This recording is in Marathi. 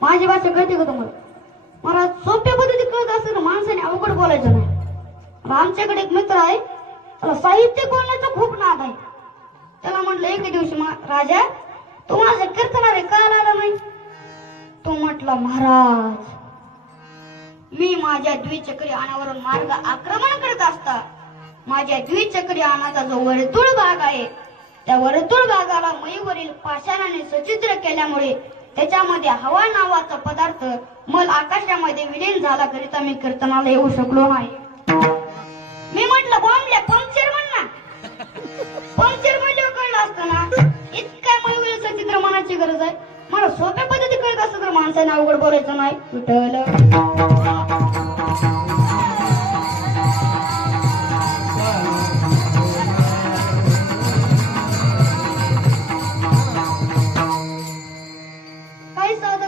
माझी भाषा कळते का तुम्हाला? मला सोप्या पद्धती कळत असेल, माणसाने अवघड बोलायचं नाही. आमच्याकडे एक मित्र आहे, त्याला साहित्य बोलण्याचा खूप नाद आहे. त्याला म्हटलं एके दिवशी, राजा तू माझं कीर्तनारे का आला नाही? तो म्हटला, महाराज मी माझ्या द्विचक्री यानावरून मार्ग आक्रमण करत असता माझ्या द्विचक्री यानाचा जो वर्तुळ भाग आहे, त्या वर्तुळ भागाला मईवरील पाषाणाने सचित्र केल्यामुळे त्याच्यामध्ये हवा नावाचा पदार्थ मल आकाशामध्ये विलीन झाला, करिता मी कीर्तनाला येऊ शकलो नाही. मी म्हटलं, बॉम्बल्या पंक्चर म्हण ना. पंक्चर म्हणल्यावर कळलं असतं ना. इतका मईवरील सचित्र मनाची गरज आहे. मला सोप्या पद्धती कळत असतं तर माणसाने अवघड बोलायचं नाही. विठ्ठल